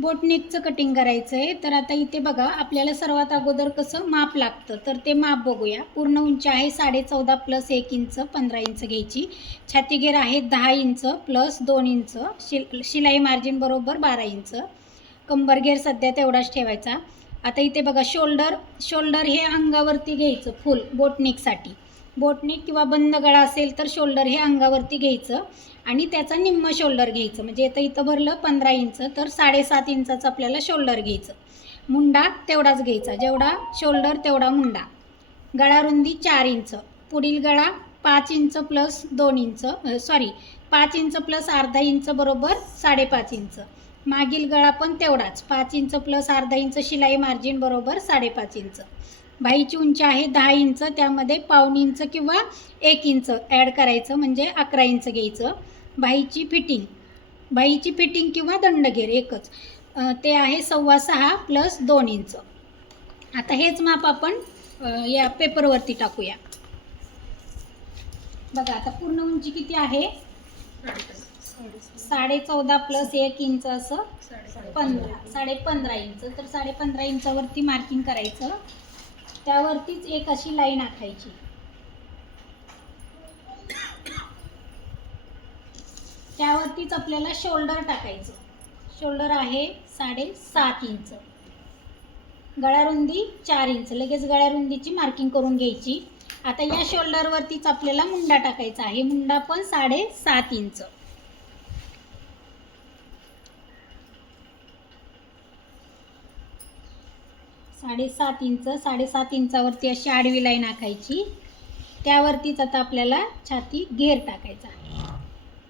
बोटनेकचं cutting करायचं आहे तर आता इथे बघा आपल्याला सर्वात अगोदर कसं माप लागतं तर ते माप बघूया. पूर्ण उंची आहे साडे चौदा प्लस एक इंच पंधरा इंच घ्यायची. छातीगेर आहे दहा इंच प्लस दोन इंच शिल शिलाई मार्जिन बरोबर बारा इंच. कंबरगेर सध्या तेवढाच ठेवायचा. आता इथे बघा शोल्डर शोल्डर हे अंगावरती घ्यायचं फुल बोटनेकसाठी बोटनेक किंवा बंद गळा असेल तर शोल्डर हे अंगावरती घ्यायचं आणि त्याचा निम्म शोल्डर घ्यायचं. म्हणजे आता इथं भरलं पंधरा इंच तर साडेसात इंचाचं आपल्याला शोल्डर घ्यायचं. मुंडा तेवढाच घ्यायचा. जेवढा शोल्डर तेवढा मुंडा. गळा रुंदी चार इंच. पुढील गळा पाच इंच प्लस दोन इंच सॉरी पाच इंच प्लस अर्धा इंच बरोबर साडेपाच इंच. मागील गळा पण तेवढाच. पाच इंच प्लस अर्धा इंच शिलाई मार्जिन बरोबर साडेपाच इंच. भाईची उंची आहे दहा इंच त्यामध्ये पाऊण इंच किंवा एक इंच ॲड करायचं म्हणजे अकरा इंच घ्यायचं. बाईची फिटिंग भाईची फिटिंग किंवा दंडगेर एकच. ते आहे सव्वा सहा प्लस दोन इंच. आता हेच माप आपण या पेपरवरती टाकूया. बघा आता पूर्ण उंची किती आहे? साडे चौदा प्लस एक इंच असं पंधरा साडे पंधरा इंच तर साडे पंधरा इंचावरती मार्किंग करायचं. त्यावरतीच एक अशी लाईन आखायची. त्यावरतीच आपल्याला शोल्डर टाकायचं. शोल्डर आहे साडे सात इंच गळारुंदी चार इंच लगेच गळारुंदीची मार्किंग करून घ्यायची. आता या शोल्डरवरतीच आपल्याला मुंडा टाकायचा आहे. मुंडा पण साडे सात इंच साडेसात इंच साडेसात इंचावरती अशी आडवी लाईन आखायची. त्यावरतीच आता आपल्याला छाती घेर टाकायचा.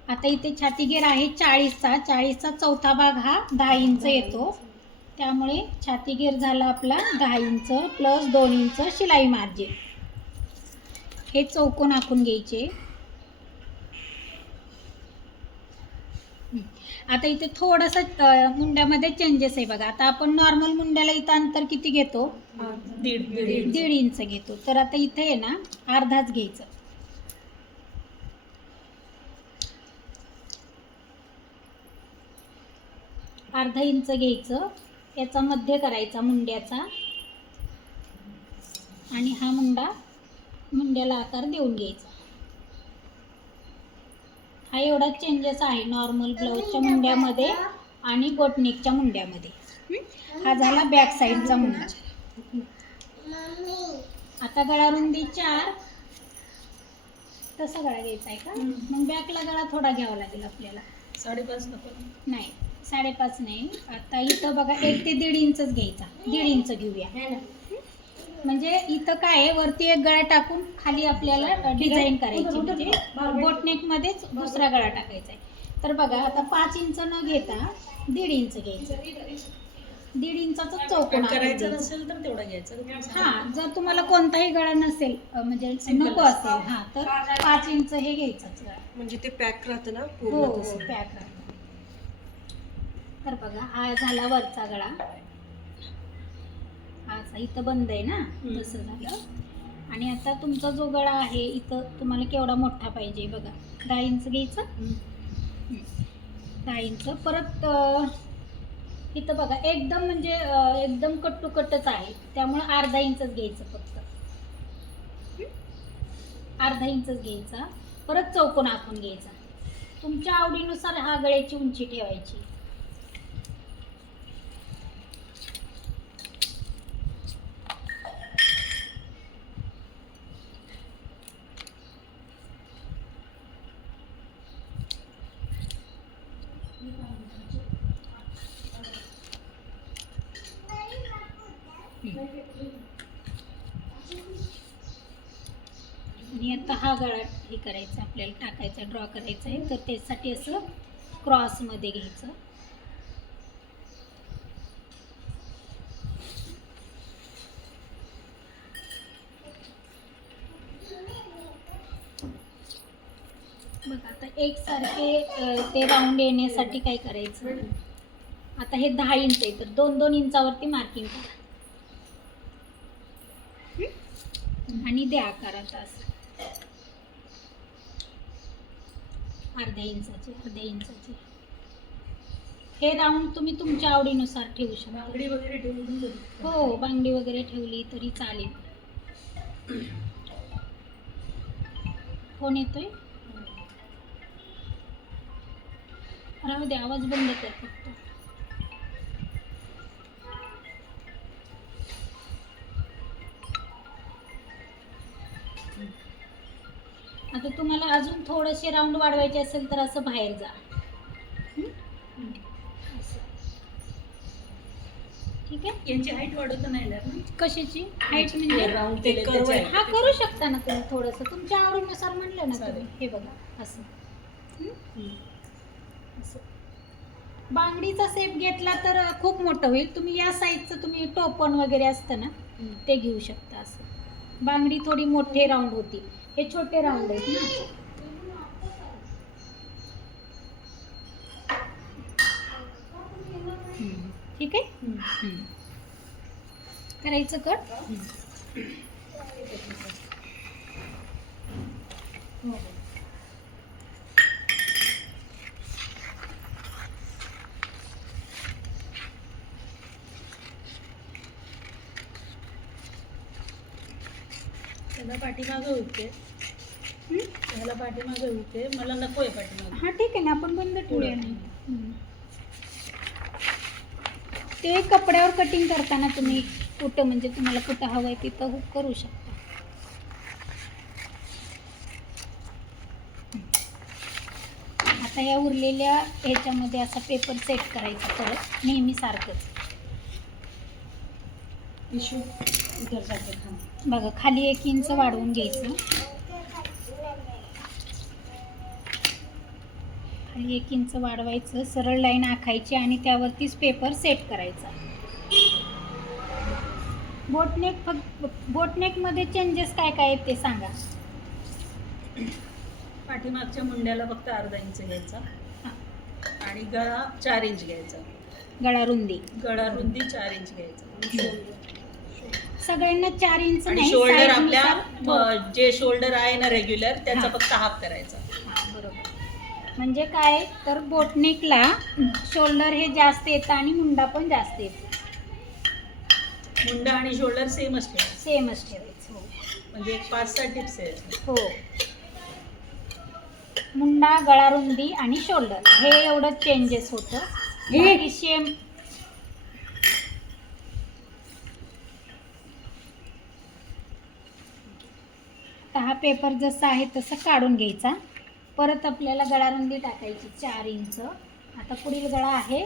आता इथे छाती घेर आहे चाळीसचा. चाळीसचा चौथा भाग हा दहा इंच येतो. त्यामुळे छाती घेर झाला आपला दहा इंच प्लस दोन इंच शिलाई मार्जिन. हे चौकोन आखून घ्यायचे हं. आता इथे थोडंसं मुंड्यामध्ये चेंजेस आहे बघा. आता आपण नॉर्मल मुंड्याला इथं अंतर किती घेतो? दीड दीड इंच घेतो. तर आता इथे आहे ना अर्धाच घ्यायचं. अर्धा इंच घ्यायचं. याचा मध्य करायचा मुंड्याचा. आणि हा मुंडा मुंड्याला आकार देऊन घ्यायचा. हा एवढा चेंजेस आहे. नॉर्मल ब्लाऊजच्या मुंड्यामध्ये आणि बोटनेकच्या मुंड्यामध्ये. हं? हा झाला बॅक साईडचा मुंडा. आता गळा रुंदी चार. तसा गळा घ्यायचा आहे का. मग बॅकला गळा थोडा घ्यावा लागेल आपल्याला. साडेपाच नको. नाही साडेपाच नाही. आता इथं बघा एक ते दीड इंचच घ्यायचा. दीड इंच घेऊया. म्हणजे इथं काय आहे? वरती एक गळा टाकून खाली आपल्याला डिझाईन करायची. म्हणजे बोटनेक मध्येच दुसरा गळा टाकायचा आहे. तर बघा आता पाच इंच न घेता दीड इंच घ्यायचं. दीड इंचाचा चौकोन करायचं घ्यायचा. नसेल तर तेवढा घ्यायचा. हा जर तुम्हाला कोणताही गळा नसेल म्हणजे नको असेल हा तर पाच इंच हे घ्यायचंच. गळा म्हणजे ते पॅक राहतं ना हो हो. पॅक राहतं. तर बघा हा झाला वरचा गळा. हा असा इथं बंद आहे ना. तसं झालं. आणि आता तुमचा जो गळा आहे इथं तुम्हाला केवढा मोठा पाहिजे बघा. दहा इंच घ्यायचं. दहा इंच परत इथं बघा एकदम म्हणजे एकदम कट टू कटच आहे. त्यामुळे अर्धा इंचच घ्यायचं फक्त? अर्धा इंचच घ्यायचा. परत चौकोन आखून घ्यायचा. तुमच्या आवडीनुसार हा गळ्याची उंची ठेवायची आणि आता हा गळा हे करायचा आपल्याला टाकायचा ड्रॉ करायचा आहे. तर त्यासाठी असं क्रॉसमध्ये घ्यायचं. मग आता एकसारखे ते राऊंड येण्यासाठी काय करायचं? आता हे दहा इंच आहे तर दोन दोन इंचावरती मार्किंग करा. आणि द्या आकाराचा असं. अर्ध्या इंचाचे अर्ध्या इंचाचे हे राऊंड तुम्ही तुमच्या आवडीनुसार ठेवू शकता. बांगडी वगैरे. हो बांगडी वगैरे ठेवली तरी चालेल. फोन येतोय? राहू दे आवाज बंद कर फक्त. आता तुम्हाला अजून थोडेसे राऊंड वाढवायचे असेल तर असं बाहेर जा. ठीक आहे यांची हाईट वाढवता नाही येणार ना कशाची हाईट म्हणजे राऊंड ते केले curve त्याची आहे. height. हा करू शकता ना तुम्ही थोडंसं तुमच्या आवडीनुसार म्हणलं ना चालेल. तुम्ही हे बघा असं हं? बांगडीचा सेप घेतला तर खूप मोठं होईल तुम्ही या साईजचं तुम्ही टोपण वगैरे असतं ना. ते घेऊ शकता असं बांगडी थोडी मोठे राऊंड होती हे छोटे राऊंड आहेत ना हं. ठीक आहे. करायचं कट पाठीमागं होते पाठीमागं होते मला नको आहे पाठीमागं. हा ठीक आहे ना. आपण बंद ठेवूया ना. ते कपड्यावर कटिंग करताना तुम्ही कुठं म्हणजे तुम्हाला कुठं हवं आहे तिथं हुक करू शकता. आता या उरलेल्या ह्याच्यामध्ये असा पेपर सेट करायचा परत. नेहमी सारखंच. इशू इतर जाते थांब. बघा खाली एक इंच वाढवून घ्यायचं. खाली एक इंच वाढवायचं सरळ लाईन आखायची आणि त्यावरतीच पेपर सेट करायचा. बोटनेक फक्त बोटनेकमध्ये चेंजेस काय काय आहेत ते सांगा. पाठीमागच्या मुंड्याला फक्त अर्धा इंच घ्यायचा. हां. आणि गळा चार इंच घ्यायचा. गळा रुंदी. गळा रुंदी चार इंच घ्यायचा. सगळ्यांना चार इंच आणि नाही शोल्डर size आपल्या अं, जे शोल्डर आहे ना रेग्युलर त्याचा हां. फक्त हाफ करायचा. हां, बरोबर. म्हणजे काय? तर बोटनेकला शोल्डर हे जास्त येतं आणि मुंडा पण जास्त येतो. मुंडा आणि शोल्डर सेमच ठेवायचं. सेमच ठेवायचं हो. म्हणजे एक पाच सहा टिप्स आहेत हो. मुंडा गळा रुंदी आणि शोल्डर. हे एवढं चेंजेस होतं. बाकी सेम आता हा पेपर जसा आहे तसं काढून घ्यायचा. परत आपल्याला गळा रुंदी टाकायची चार इंच. आता पुढील गळा आहे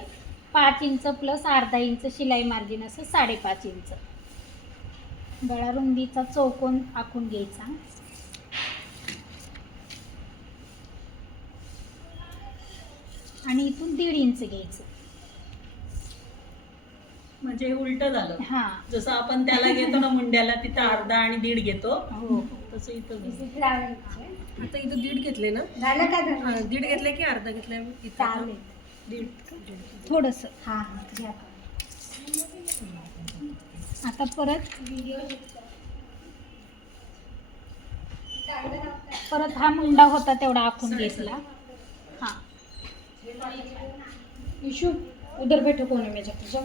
पाच इंच प्लस अर्धा इंच शिलाई मार्जिन असं साडेपाच इंच. गळा रुंदीचा चौकोन आखून घ्यायचा. आणि इथून दीड इंच घ्यायचं. म्हणजे हे उलट झालं. हां. जसं आपण त्याला घेतो ना मुंड्याला तिथं अर्धा आणि दीड घेतो. हो. तसं इथं आता इथं दीड घेतले ना? झालं का हा, दीड घेतले की अर्धा घेतलाय इथं आता? दीड. थोडंसं. हां हां आता परत? परत हा मुंडा होता तेवढा आखून घेतला. हां. इशू उधर बैठो कोने में जाके जाओ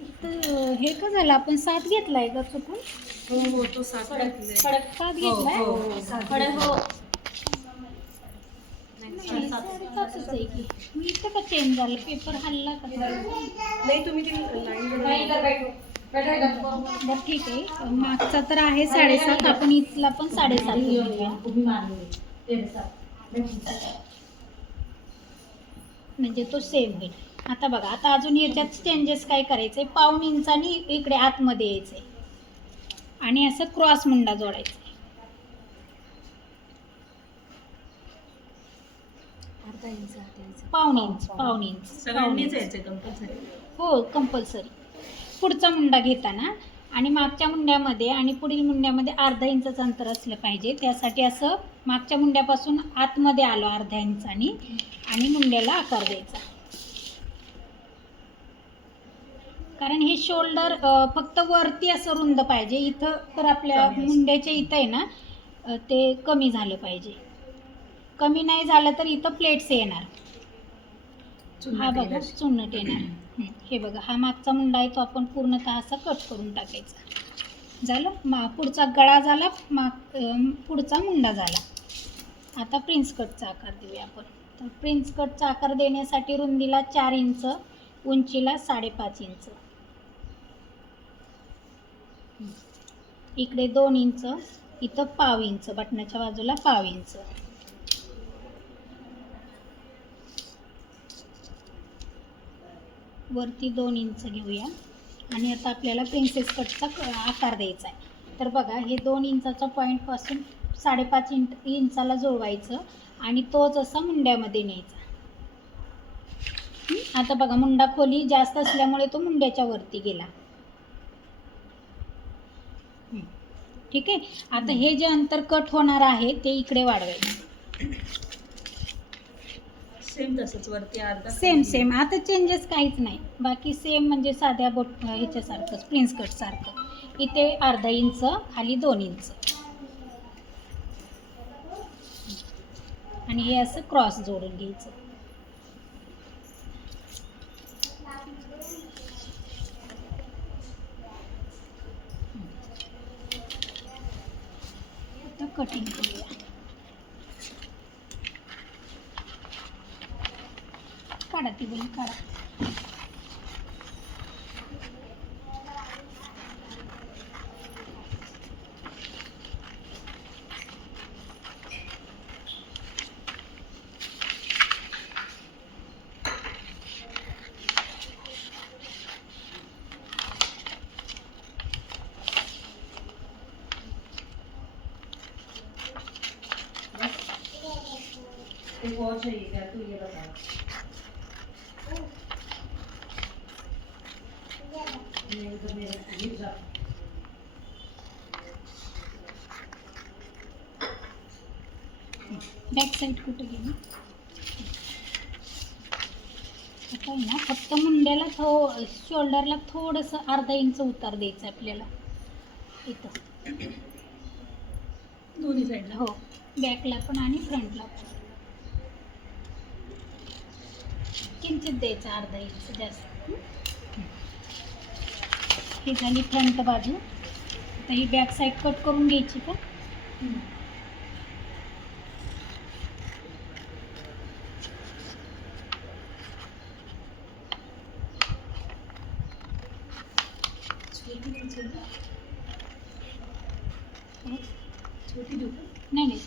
इथं हे का झालं? आपण सात घेतलाय का चुकून? हो हो तो सात घेतले सात घेतलाय? हो, हो. नाही, साडेपाचच आहे की. मी इथं का चेंज झालं? पेपर हल्ला का नाही तुम्ही ती लाईन बरं ठीक आहे. मागचा तर आहे साडेसात. आपण इथला पण साडेसात घेऊया. म्हणजे तो सेम होईल. आता बघा आता अजून याच्यात चेंजेस काय करायचे पाऊन इंचानी इकडे आतमध्ये यायचे आणि असं क्रॉस मुंडा जोडायचा अर्धा इंच अर्धा इंच पाऊण इंच पाऊण इंच पाऊण सगळ्यांनीच इंच. यायचं कंपल्सरी हो कंपल्सरी पुढचा मुंडा घेताना आणि मागच्या मुंड्यामध्ये आणि पुढील मुंड्यामध्ये अर्धा इंचाचं अंतर असलं पाहिजे. त्यासाठी असं मागच्या मुंड्यापासून आतमध्ये आलो अर्ध्या इंचानी आणि मुंड्याला आकार द्यायचा. कारण हे शोल्डर फक्त वरती असं रुंद पाहिजे. इथं तर आपल्या. मुंड्याच्या इथं आहे ना ते कमी झालं पाहिजे. कमी नाही झालं तर इथं प्लेट्स येणार. हा बघा. चुन्नट येणार. हं, बघा हा मागचा मुंडा आहे तो आपण पूर्णतः असा कट करून टाकायचा. झालं? मा पुढचा गळा झाला माग पुढचा मुंडा झाला. आता प्रिन्स कटचा आकार देऊया आपण. तर प्रिन्स कटचा आकार देण्यासाठी रुंदीला चार इंच उंचीला साडेपाच इंच. इकडे दोन इंच इथं पाव इंच बटनाच्या बाजूला पाव इंच. वरती दोन इंच घेऊया. आणि आता आपल्याला प्रिन्सेस कटचा आकार द्यायचा आहे. तर बघा हे दोन इंचाचा पॉईंटपासून साडेपाच इंच इंचाला जुळवायचं आणि तो जसा मुंड्यामध्ये न्यायचा. आता बघा मुंडा खोली जास्त असल्यामुळे तो मुंड्याच्या वरती गेला हं. ठीक आहे? आता हे जे अंतर कट होणार आहे ते इकडे वाढवायचं सेम तसंच वरती अर्धा सेम सेम आता चेंजेस काहीच नाही. बाकी सेम म्हणजे साध्या बोट ह्याच्यासारखं प्रिन्स कट सारखं. इथे अर्धा इंच खाली दोन इंच आणि हे असं क्रॉस जोडून घ्यायचं. आता कटिंग करूया काढा ती बाई काढा बॅक साईड कुठं गेली? आता आहे ना फक्त मुंड्याला थो शोल्डरला थोडंसं अर्धा इंच उतार द्यायचं आपल्याला. इथं. दोन्ही साईडला हो बॅकला पण आणि फ्रंटला पण. किंचित द्यायचं अर्धा इंच जास्त हं? ही झाली फ्रंट बाजू आता ही बॅक साईड कट करून घ्यायची का छोटी का? नाही नाही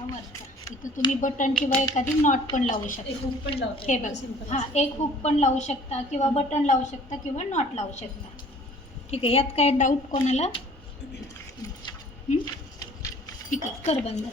हा. इथं तुम्ही बटन किंवा एखादी नॉट पण लावू शकता. एक हुक पण लावतो हे बघ. सिंपल हां एक हुक पण लावू शकता किंवा बटन लावू शकता किंवा नॉट लावू शकता. ठीक आहे यात काय डाऊट कोणाला? हं? ठीक आहे कर बंद.